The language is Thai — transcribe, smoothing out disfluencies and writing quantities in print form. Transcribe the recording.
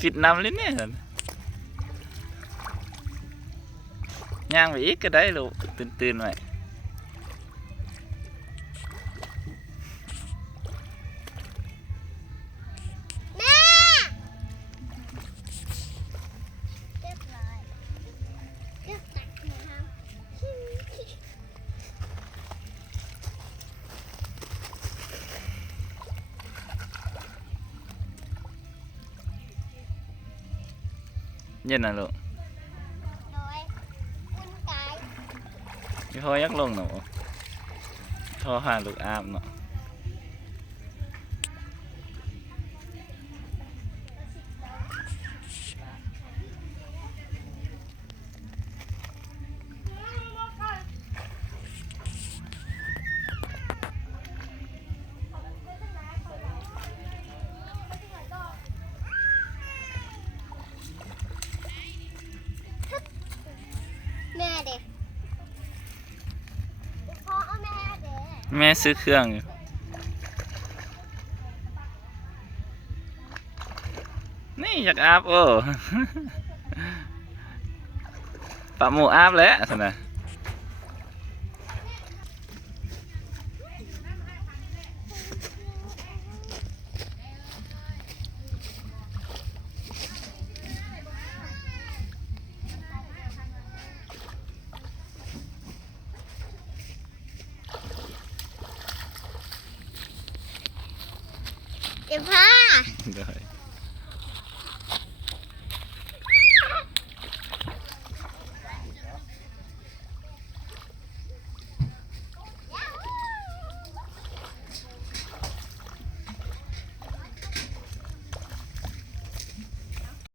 ฟิตนำเลยเนี่ยย่างไปอีกก็ได้ลูกตื่นไว้เย็นนะลูกพี่พ่อยักลงหนูพ่อหาลูกอาบเนาะแม่เด็กพ่อเอาแม่เด็ก แม่ซื้อเครื่องอยู่นี่อยากอาบโอ้ปะหมูอาบแล้วสินะเดี๋ยวพ่อ เดี๋ยว